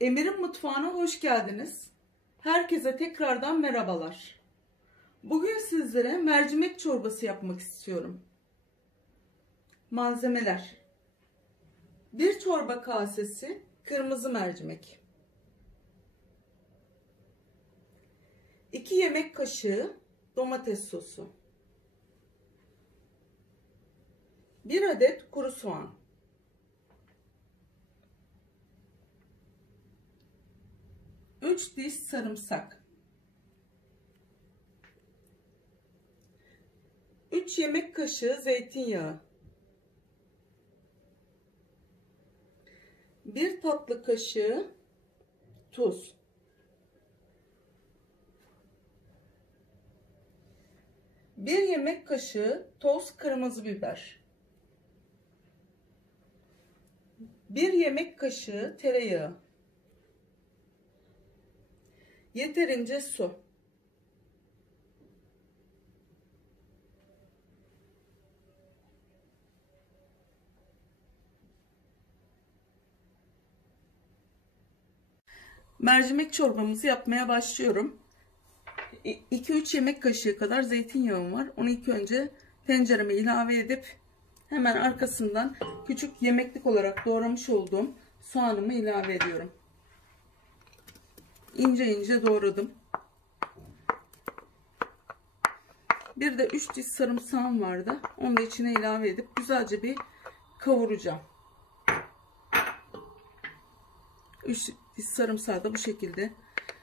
Emir'in mutfağına hoş geldiniz. Herkese tekrardan merhabalar. Bugün sizlere mercimek çorbası yapmak istiyorum. Malzemeler: 1 çorba kasesi kırmızı mercimek, 2 yemek kaşığı domates sosu, 1 adet kuru soğan, 3 diş sarımsak, 3 yemek kaşığı zeytinyağı, 1 tatlı kaşığı tuz, 1 yemek kaşığı toz kırmızı biber, 1 yemek kaşığı tereyağı, yeterince su. Mercimek çorbamızı yapmaya başlıyorum. 2-3 yemek kaşığı kadar zeytinyağım var. Onu ilk önce tencereme ilave edip hemen arkasından küçük yemeklik olarak doğramış olduğum soğanımı ilave ediyorum. İnce ince doğradım. Bir de 3 diş sarımsağım vardı. Onu da içine ilave edip güzelce bir kavuracağım. 3 diş sarımsağı da bu şekilde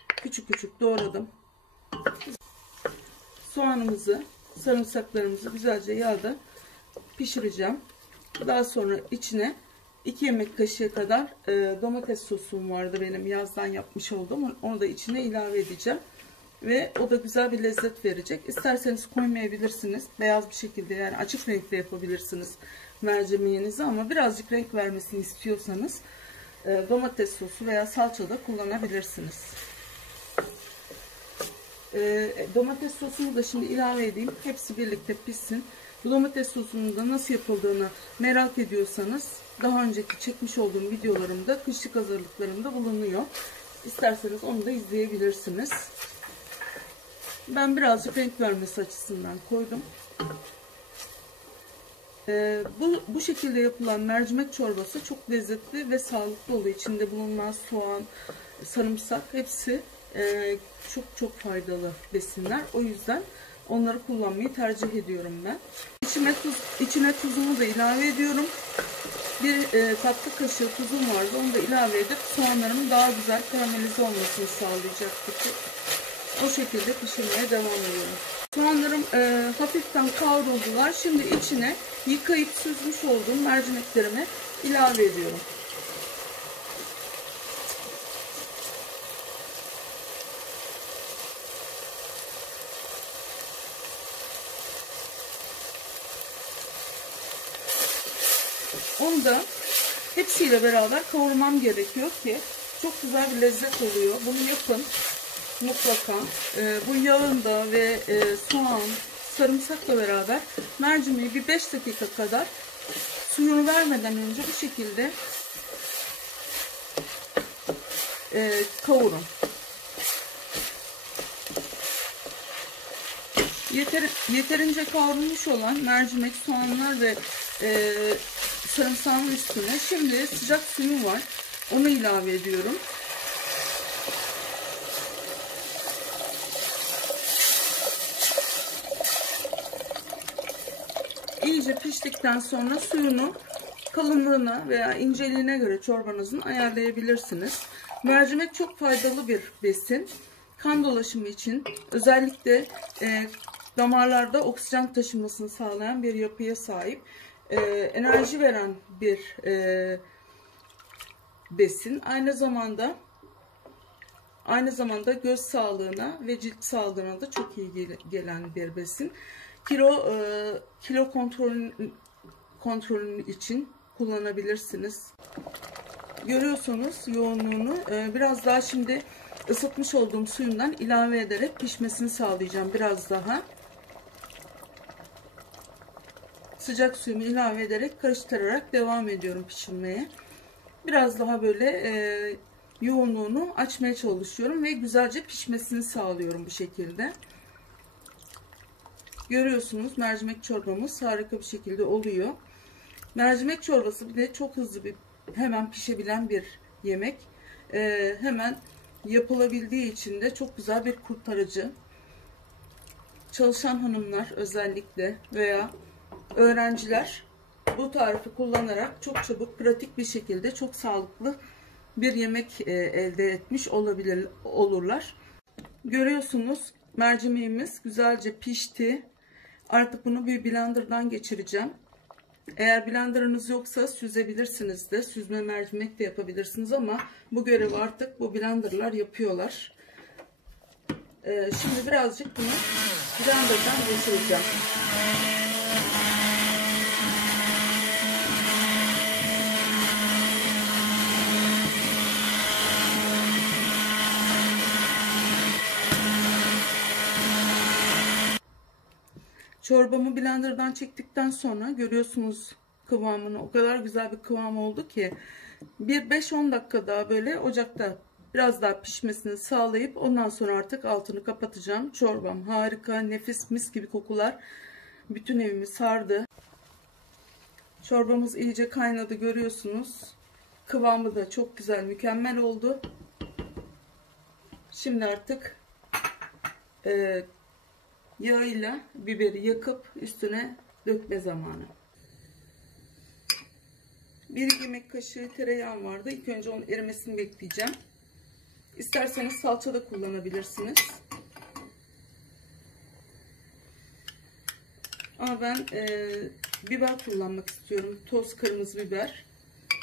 küçük küçük doğradım. Soğanımızı, sarımsaklarımızı güzelce yağda pişireceğim. Daha sonra içine 2 yemek kaşığı kadar domates sosum vardı benim yazdan yapmış olduğum. Onu da içine ilave edeceğim. Ve o da güzel bir lezzet verecek. İsterseniz koymayabilirsiniz. Beyaz bir şekilde, yani açık renkte yapabilirsiniz mercimeğinizi, ama birazcık renk vermesini istiyorsanız domates sosu veya salça da kullanabilirsiniz. Domates sosunu da şimdi ilave edeyim. Hepsi birlikte pişsin. Bu domates sosunun da nasıl yapıldığını merak ediyorsanız daha önceki çekmiş olduğum videolarımda, kışlık hazırlıklarımda bulunuyor. İsterseniz onu da izleyebilirsiniz. Ben birazcık renk vermesi açısından koydum. Bu şekilde yapılan mercimek çorbası çok lezzetli ve sağlıklı oluyor. İçinde bulunan soğan, sarımsak hepsi çok faydalı besinler. O yüzden onları kullanmayı tercih ediyorum ben. İçine tuzumu da ilave ediyorum. Bir tatlı kaşığı tuzum vardı. Onu da ilave edip soğanlarımın daha güzel karamelize olmasını sağlayacaktır. O şekilde pişirmeye devam ediyorum. Soğanlarım hafiften kavruldular. Şimdi içine yıkayıp süzmüş olduğum mercimeklerimi ilave ediyorum. Onu da hepsiyle beraber kavurmam gerekiyor ki çok güzel bir lezzet oluyor. Bunu yapın mutlaka. Bu yağında ve soğan, sarımsakla beraber mercimeği bir 5 dakika kadar suyunu vermeden önce bu şekilde kavurun. Yeterince kavrulmuş olan mercimek, soğanlar ve sarımsağın üstüne şimdi sıcak suyum var. Onu ilave ediyorum. İyice piştikten sonra suyunu kalınlığına veya inceliğine göre çorbanızın ayarlayabilirsiniz. Mercimek çok faydalı bir besin. Kan dolaşımı için özellikle damarlarda oksijen taşımasını sağlayan bir yapıya sahip. Enerji veren bir besin. Aynı zamanda göz sağlığına ve cilt sağlığına da çok iyi gelen bir besin. Kilo kontrolü için kullanabilirsiniz. Görüyorsunuz yoğunluğunu. Biraz daha şimdi ısıtmış olduğum suyumdan ilave ederek pişmesini sağlayacağım biraz daha. Sıcak suyumu ilave ederek karıştırarak devam ediyorum pişirmeye. Biraz daha böyle yoğunluğunu açmaya çalışıyorum ve güzelce pişmesini sağlıyorum bu şekilde. Görüyorsunuz mercimek çorbamız harika bir şekilde oluyor. Mercimek çorbası bir de çok hızlı hemen pişebilen bir yemek. Hemen yapılabildiği için de çok güzel bir kurtarıcı. Çalışan hanımlar özellikle veya öğrenciler bu tarifi kullanarak çok çabuk, pratik bir şekilde çok sağlıklı bir yemek elde etmiş olurlar. Görüyorsunuz mercimeğimiz güzelce pişti. Artık bunu bir blenderdan geçireceğim. Eğer blenderınız yoksa süzebilirsiniz de, süzme mercimek de yapabilirsiniz ama bu görevi artık bu blenderlar yapıyorlar. Şimdi birazcık bunu blenderdan geçireceğim. Çorbamı blenderdan çektikten sonra görüyorsunuz kıvamını. O kadar güzel bir kıvam oldu ki bir 5-10 dakika daha böyle ocakta biraz daha pişmesini sağlayıp ondan sonra artık altını kapatacağım. Çorbam harika, nefis, mis gibi kokular bütün evimi sardı. Çorbamız iyice kaynadı, görüyorsunuz. Kıvamı da çok güzel, mükemmel oldu. Şimdi artık yağıyla biberi yakıp üstüne dökme zamanı. 1 yemek kaşığı tereyağım vardı. İlk önce onun erimesini bekleyeceğim. İsterseniz salça da kullanabilirsiniz. Ama ben biber kullanmak istiyorum. Toz kırmızı biber.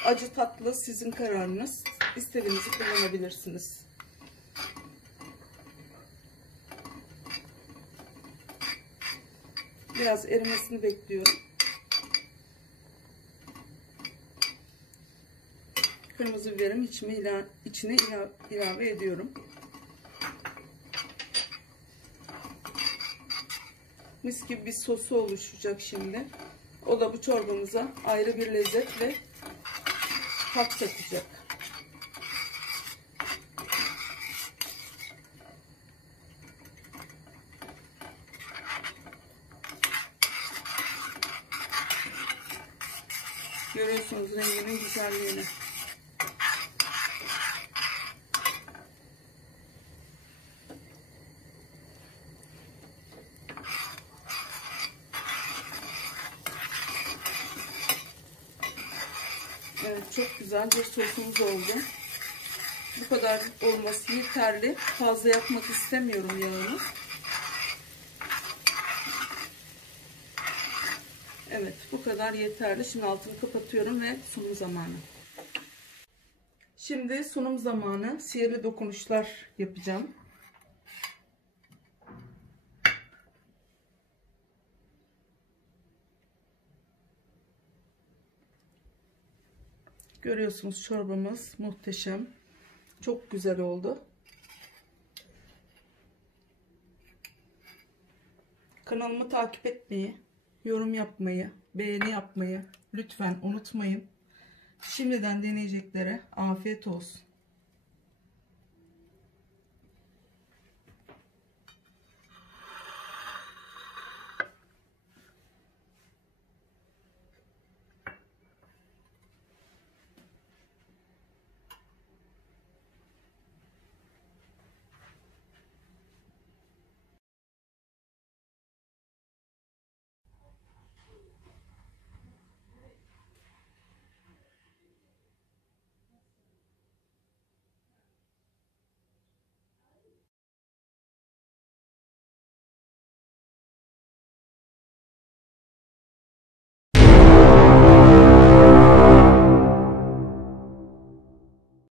Acı tatlı sizin kararınız. İstediğinizi kullanabilirsiniz. Biraz erimesini bekliyorum. Kırmızı biberimi içine ilave ediyorum. Mis gibi bir sosu oluşacak şimdi. O da bu çorbamıza ayrı bir lezzet ve tat katacak. Görüyorsunuz renginin güzelliğini. Evet, çok güzel bir sosumuz oldu. Bu kadar olması yeterli. Fazla yakmak istemiyorum yağını. Evet, bu kadar yeterli. Şimdi altını kapatıyorum ve sunum zamanı. Şimdi sunum zamanı. Sihirli dokunuşlar yapacağım. Görüyorsunuz çorbamız muhteşem. Çok güzel oldu. Kanalımı takip etmeyi, yorum yapmayı, beğeni yapmayı lütfen unutmayın. Şimdiden deneyeceklere afiyet olsun.